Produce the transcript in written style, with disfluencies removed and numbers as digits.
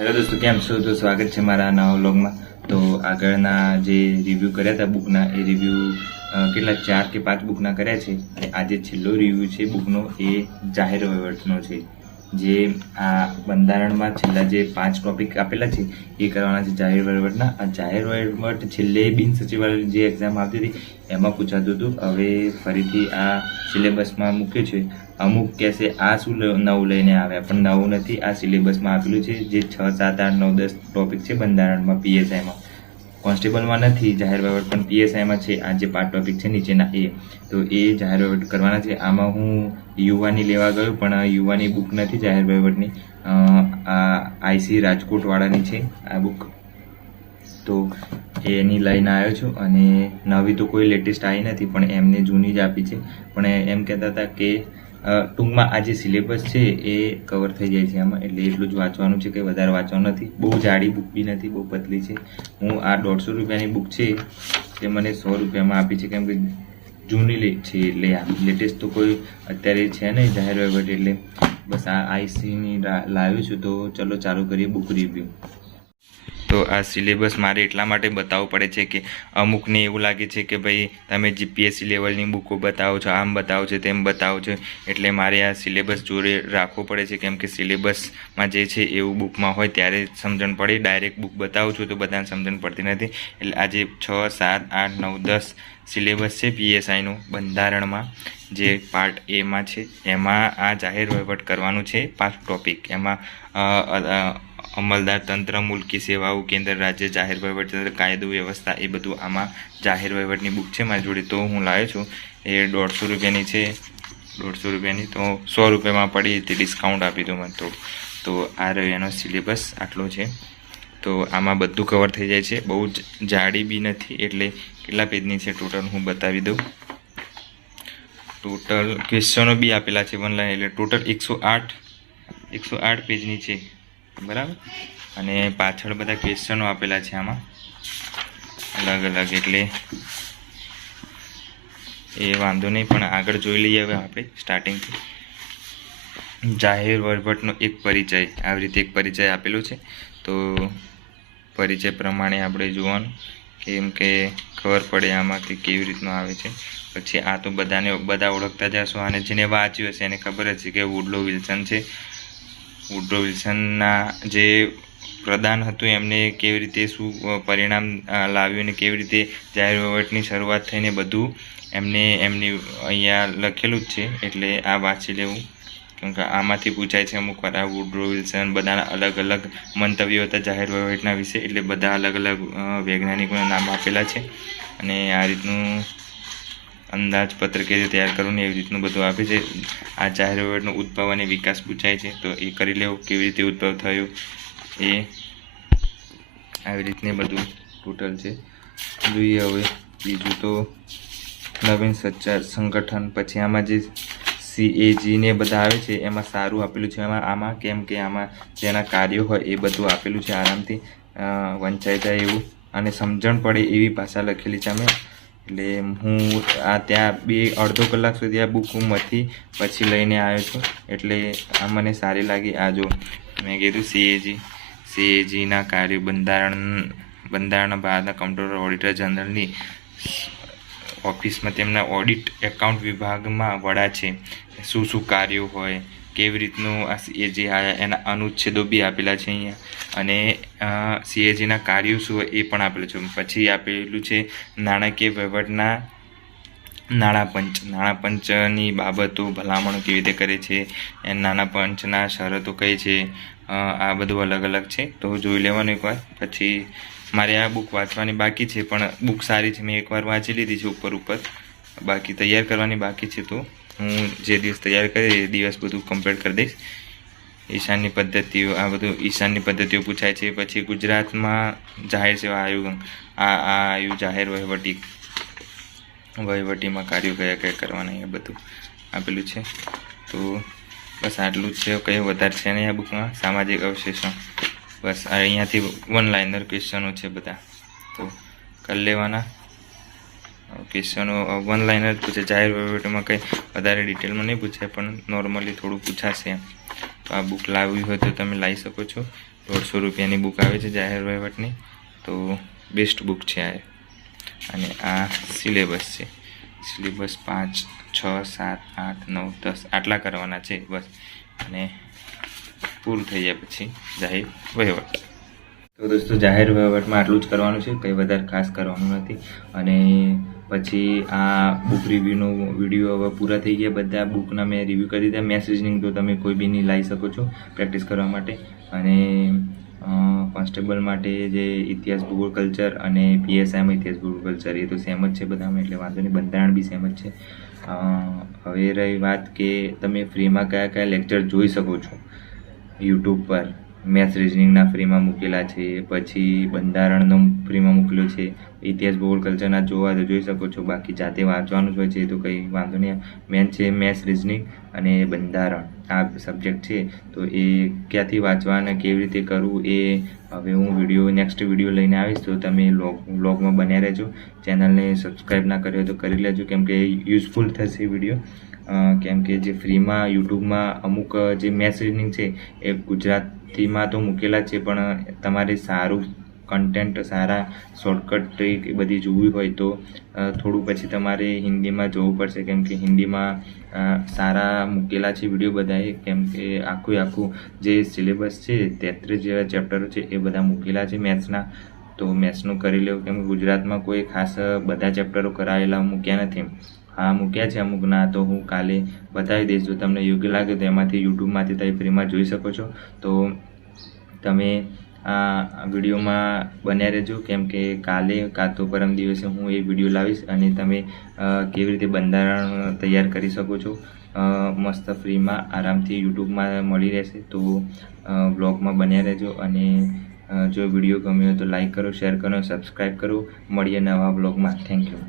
Hello દોસ્તો, કેમ છો? તો સ્વાગત છે મારા નવા વ્લોગમાં. તો આગળના જે રિવ્યૂ કર્યા હતા બુકના, એ રિવ્યૂ કેટલા 4 કે 5 બુકના કર્યા છે. અને આજે છેલ્લો રિવ્યૂ છે બુકનો, એ જાહેર વહીવટનો છે. જે આ બંધારણમાં છેલ્લા જે 5 ટોપિક આપેલા છે એ કરવાના છે જાહેર વહીવટના. આ જાહેર વહીવટ છેલ્લે બિન સચિવાલય જે એક્ઝામ આવતી હતી એમાં પૂછાતું હતું. હવે ફરીથી આ સિલેબસમાં મૂક્યું છે. અમુક કહેશે આ શું નવું લઈને આવ્યા, પણ નવું નથી. આ સિલેબસમાં આપેલું છે જે 6, 7, 8, 9, 10 ટોપિક છે બંધારણમાં, પીએસઆઈમાં. કોન્સ્ટેબલમાં નથી જાહેર વહીવટ, પણ પીએસઆઈમાં છે. આ જે 5 ટોપિક છે નીચેના એ, તો એ જાહેર વહીવટ કરવાના છે. આમાં હું યુવાની લેવા ગયો, પણ યુવાની બુક નથી જાહેર વહીવટની. આ આઈસી રાજકોટવાળાની છે આ બુક, તો એની લઈને આવ્યો છું. અને નવી તો કોઈ લેટેસ્ટ આવી નથી, પણ એમને જૂની જ આપી છે. પણ એમ કહેતા હતા કે ટૂંકમાં આ જે સિલેબસ છે એ કવર થઈ જાય છે આમાં, એટલે એટલું જ વાંચવાનું છે, કંઈ વધારે વાંચવાનું નથી. બહુ જાડી બુક બી નથી, બહુ પતલી છે. હું આ 150 રૂપિયાની બુક છે તે મને 100 રૂપિયામાં આપી છે, કેમ કે જૂની છે. એટલે આ લેટેસ્ટ તો કોઈ અત્યારે છે નહીં જાહેર વહીવટ, એટલે બસ આ આઈસીની લાવ્યો છું. તો ચલો ચાલુ કરીએ બુક રિવ્યૂ. તો આ સિલેબસ મારે એટલા માટે બતાવવું પડે છે કે અમુકને એવું લાગે છે કે ભાઈ તમે જીપીએસસી લેવલની બુકો બતાવો છો, આમ બતાવો છો, તેમ બતાવો છો. એટલે મારે આ સિલેબસ જોડે રાખવો પડે છે, કેમ કે સિલેબસમાં જે છે એવું બુકમાં હોય ત્યારે સમજણ પડે. ડાયરેક્ટ બુક બતાવું છું તો બધાને સમજણ પડતી નથી. એટલે આજે 6, 7, 8, 9, 10 સિલેબસ છે પીએસઆઈનું બંધારણમાં, જે પાર્ટ એમાં છે. એમાં આ જાહેર વહીવટ કરવાનું છે 5 ટોપિક. એમાં અમલદાર તંત્ર, મુલકી સેવાઓ, કેન્દ્ર રાજ્ય જાહેર વહીવટ, કાયદો વ્યવસ્થા, એ બધું આમાં જાહેર વહીવટની બુક છે મારી જોડે. તો હું લાવ્યો છું. એ 150 રૂપિયાની છે. 150 રૂપિયાની તો 100 રૂપિયામાં પડી હતી, ડિસ્કાઉન્ટ આપી દઉં મને થોડું. તો આ રહ્યો એનો સિલેબસ, આટલો છે. તો આમાં બધું કવર થઈ જાય છે. બહુ જ જાડી બી નથી. એટલે કેટલા પેજની છે ટોટલ હું બતાવી દઉં. ટોટલ ક્વેશ્ચનો બી આપેલા છે વન લાઈન, એટલે ટોટલ 108 પેજની છે, બરાબર. અને પાછળ બધા ક્વેશ્ચનો આપેલા છે આમાં અલગ અલગ, એટલે એ વાંધો નહીં. પણ આગળ જોઈ લઈએ હવે આપણે સ્ટાર્ટિંગથી. જાહેર વહીવટનો એક પરિચય, આવી રીતે એક પરિચય આપેલો છે. તો પરિચય પ્રમાણે આપણે જોવાનું, કેમ કે ખબર પડે આમાં કે કેવી રીતનું આવે છે. પછી આ તો બધા ઓળખતા જશો, અને જેને વાંચ્યું હશે એને ખબર જ છે કે વુડરો વિલ્સન છે. વુડરો વિલ્સનના જે પ્રદાન હતું એમને કેવી રીતે શું પરિણામ લાવ્યું અને કેવી રીતે જાહેર વહીવટની શરૂઆત થઈને બધું એમની અહીંયા લખેલું જ છે. એટલે આ વાંચી લેવું, કેમ કે આમાંથી પૂછાય છે અમુક વાર. આ વુડરો વિલ્સન બધાના અલગ અલગ મંતવ્યો હતા જાહેર વહીવટના વિશે, એટલે બધા અલગ અલગ વૈજ્ઞાનિકોના નામ આપેલા છે. અને આ રીતનું અંદાજપત્ર કેવી રીતે તૈયાર કરવું ને એવી રીતનું બધું આપે છે. આ જાહેર વહીવટનો ઉદ્ભવ અને વિકાસ પૂછાય છે, તો એ કરી લેવું, કેવી રીતે ઉદ્ભવ થયો એ આવી રીતને બધું ટોટલ છે. જોઈએ હવે બીજું તો નવીન સંગઠન. પછી આમાં જે CAG ને બધા આવે છે એમાં સારું આપેલું છે આમાં, કેમ કે આમાં જેના કાર્યો હોય એ બધું આપેલું છે, આરામથી વંચાઈ જાય એવું અને સમજણ પડે એવી ભાષા લખેલી છે અમે. એટલે હું આ ત્યાં અડધો કલાક સુધી આ બુક માંથી પછી લઈને આવ્યો છું. એટલે આ મને સારી લાગી. આ જો મેં કીધું CAGના કાર્યો, બંધારણ ભારતના કમ્પ્યુટર ઓડિટર જનરલની ઓફિસમાં તેમના ઓડિટ એકાઉન્ટ વિભાગમાં વડા છે. શું શું કાર્યો હોય, કેવી રીતનું આ CAG આવ્યા, એના અનુચ્છેદો બી આપેલા છે અહીંયા. અને CAGના કાર્યો શું હોય એ પણ આપેલું છે. પછી આપેલું છે નાણાકીય વહીવટના નાણાપંચની બાબતો, ભલામણો કેવી રીતે કરે છે, એ નાણાપંચના શરતો કઈ છે, આ બધું અલગ અલગ છે. તો જોઈ લેવાનું એકવાર. પછી મારે આ બુક વાંચવાની બાકી છે, પણ બુક સારી છે, મેં એકવાર વાંચી લીધી છે ઉપર. બાકી તૈયાર કરવાની બાકી છે. તો હું જે દિવસ તૈયાર કરી એ દિવસ બધું કમ્પ્લીટ કરી દઈશ. ઈશાનની પદ્ધતિઓ, આ બધું ઈશાનની પદ્ધતિઓ પૂછાય છે. પછી ગુજરાતમાં જાહેર સેવા આયોગ, આ જાહેર વહીવટીમાં કાર્યો કયા કરવાના એ બધું આપેલું છે. તો બસ આટલું જ છે, કંઈ વધારે છે નહીં આ બુકમાં. સામાજિક અવશેષણ, બસ અહીંયાથી વન લાઇનર ક્વેશ્ચનો છે બધા, તો કરી લેવાના. ક્વેશ્ચનો વન લાઇનર પૂછે. જાહેર વહીવટમાં કંઈ વધારે ડિટેલમાં નહીં પૂછાય, પણ નોર્મલી થોડું પૂછાશે. તો આ બુક લાવવી હોય તો તમે લાવી શકો છો. ₹150 બુક આવે છે જાહેર વહીવટની. તો બેસ્ટ બુક છે આ. અને આ સિલેબસ છે. સિલેબસ 5, 6, 7, 8, 9, 10 આટલા કરવાના છે બસ. અને પૂરું થઈ જાય પછી જાહેર વહીવટ. તો દોસ્તો જાહેર વહીવટમાં આટલું જ કરવાનું છે, કંઈ વધારે ખાસ કરવાનું નથી. અને પછી આ બુક રિવ્યૂનો વિડીયો હવે પૂરા થઈ ગયા. બધા બુકના મેં રિવ્યૂ કરી દીધા. મેથ્સ રિઝનિંગ તો તમે કોઈ બી નહીં લાવી શકો છો પ્રેક્ટિસ કરવા માટે. અને કોન્સ્ટેબલ માટે જે ઇતિહાસ ભૂગોળ કલ્ચર અને PSIમાં ઇતિહાસ ભૂગોળ કલ્ચર એ તો સેમ જ છે બધામાં, એટલે વાંધો નહીં. બંધારણ બી સેમ જ છે. હવે રહી વાત કે તમે ફ્રીમાં કયા કયા લેક્ચર જોઈ શકો છો યુટ્યુબ પર. મેથ્સ રિઝનિંગના ફ્રીમાં મૂકેલા છે, પછી બંધારણનો ફ્રીમાં મૂકેલો છે. ઇતિહાસ ભૂગોળ કલ્ચરના જોવા તો જોઈ શકો છો, બાકી જાતે વાંચવાનું જ હોય છે તો કંઈ વાંધો નહીં. મેન છે મેથ્સ રિઝનિંગ અને બંધારણ, આ સબ્જેક્ટ છે. તો એ ક્યાંથી વાંચવા અને કેવી રીતે કરવું એ હવે હું નેક્સ્ટ વિડીયો લઈને આવીશ. તો તમે વ્લોગમાં બન્યા રહેજો. ચેનલને સબસ્ક્રાઈબ ના કર્યો તો કરી લેજો, કેમ કે યુઝફુલ થશે વિડીયો. કેમ કે જે ફ્રીમાં યુટ્યુબમાં અમુક જે મેથ્સ રિઝનિંગ છે એ ગુજરાતીમાં તો મૂકેલા છે, પણ તમારે સારું કન્ટેન્ટ, સારા શોર્ટકટ ટ્રીક એ બધી જોવી હોય તો થોડું પછી તમારે હિન્દીમાં જોવું પડશે, કેમ કે હિન્દીમાં સારા મૂકેલા છે વિડીયો બધાએ. કેમ કે આખું જે સિલેબસ છે 33 જેવા ચેપ્ટરો છે એ બધા મૂકેલા છે મેથ્સના. તો મેથ્સનું કરી લેવું, કેમ કે ગુજરાતમાં કોઈ ખાસ બધા ચેપ્ટરો કરાવેલા મૂક્યા નથી. હા મૂક્યા છે અમુકના, તો હું કાલે બતાવી દઈશ. જો તમને યોગ્ય લાગે તો એમાંથી યુટ્યુબમાંથી તમે ફ્રીમાં જોઈ શકો છો. તો તમે આ વિડીયોમાં બન્યા રહેજો, કેમ કે કાલે કાં તો પરમ દિવસે હું એ વિડીયો લાવીશ અને તમે કેવી રીતે બંધારણ તૈયાર કરી શકો છો મસ્ત ફ્રીમાં આરામથી યુટ્યુબમાં મળી રહેશે. તો બ્લોગમાં બન્યા રહેજો. અને જો વિડીયો ગમ્યો તો લાઈક કરો, શેર કરો, સબસ્ક્રાઈબ કરો. મળીએ નવા બ્લોગમાં. Thank you.